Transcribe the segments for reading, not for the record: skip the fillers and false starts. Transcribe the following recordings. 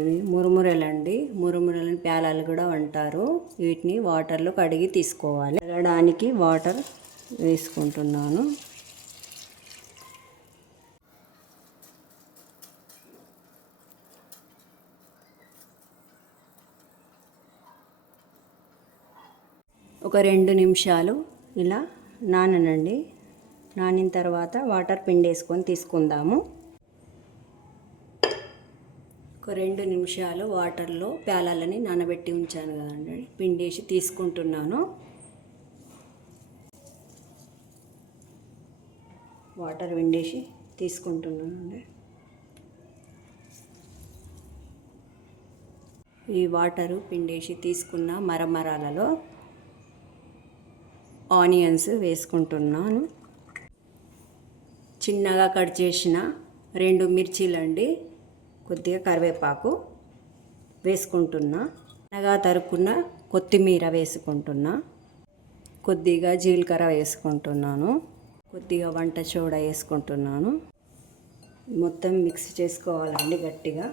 ఇవి మురుమురలండి. మురుమురలని ప్యాలాలు కూడా అంటారు. వీటిని వాటర్లో కడిగి తీసుకోవాలి. కడగడానికి వాటర్ వేసుకుంటున్నాను. ఒక 2 నిమిషాలు ఇలా నాననండి. నానిన తర్వాత వాటర్ పిండేసుకొని తీసుకుందాము. ఒక 2 నిమిషాలు వాటర్లో ప్యాలాలని నానబెట్టి ఉంచాను కదండి, పిండేసి తీసుకుంటున్నాను. వాటర్ పిండేసి తీసుకుంటున్నానండి. ఈ వాటరు పిండేసి తీసుకున్న మరమరాలలో ఆనియన్స్ వేసుకుంటున్నాను. చిన్నగా కట్ చేసిన 2 మిర్చీలండి, కొద్దిగా కరివేపాకు వేసుకుంటున్నా. చిన్నగా తరుక్కున్న కొత్తిమీర వేసుకుంటున్నా. కొద్దిగా జీలకర్ర వేసుకుంటున్నాను. కొద్దిగా వంట సోడా వేసుకుంటున్నాను. మొత్తం మిక్స్ చేసుకోవాలండి గట్టిగా.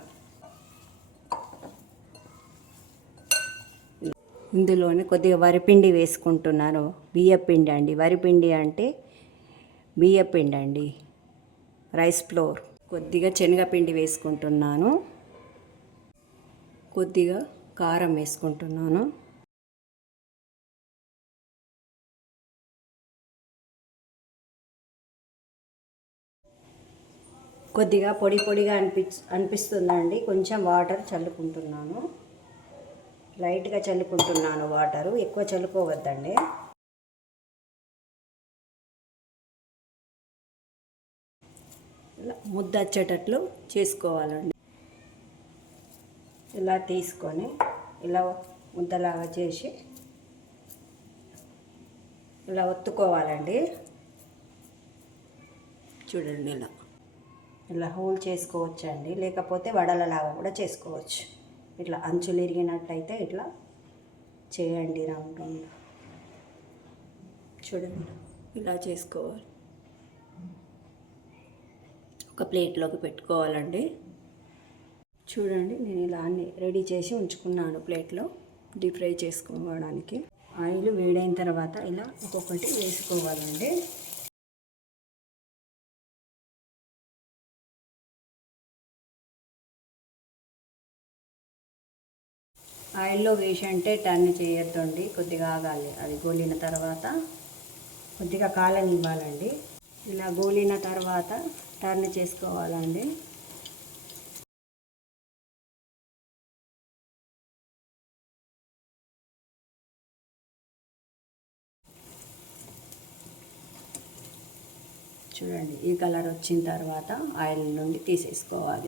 ఇందులోనే కొద్దిగా వరిపిండి వేసుకుంటున్నాను. బియ్యపిండి అండి. వరిపిండి అంటే బియ్యపిండి అండి, రైస్ ఫ్లోర్. కొద్దిగా శనగపిండి వేసుకుంటున్నాను. కొద్దిగా కారం వేసుకుంటున్నాను. కొద్దిగా పొడి పొడిగా అనిపిస్తుందండి. కొంచెం వాటర్ చల్లుకుంటున్నాను. లైట్గా చల్లుకుంటున్నాను వాటరు, ఎక్కువ చల్లుకోవద్దండి. ఇలా ముద్ద వచ్చేటట్లు చేసుకోవాలండి. ఇలా తీసుకొని ఇలా ముద్దలాగా చేసి ఇలా ఒత్తుకోవాలండి. చూడండి, ఇలా హోల్ చేసుకోవచ్చండి, లేకపోతే వడలలాగా కూడా చేసుకోవచ్చు. ఇట్లా అంచులు ఇరిగినట్లయితే ఇట్లా చేయండి. రౌండ్ చూడండి, ఇలా చేసుకోవాలి. ఒక ప్లేట్లోకి పెట్టుకోవాలండి. చూడండి, నేను ఇలా అన్నీ రెడీ చేసి ఉంచుకున్నాను ప్లేట్లో డీప్ ఫ్రై చేసుకోవడానికి. ఆయిల్ వేడైన తర్వాత ఇలా ఒక్కొక్కటి వేసుకోవాలండి. ఆయిల్లో వేసి అంటే టర్న్ చేయొద్దండి, కొద్దిగా ఆగాలి. అది గోలిన తర్వాత కొద్దిగా కాలనివ్వాలండి. ఇలా గోలిన తర్వాత టర్న్ చేసుకోవాలండి. చూడండి, ఈ కలర్ వచ్చిన తర్వాత ఆయిల్ నుండి తీసేసుకోవాలి.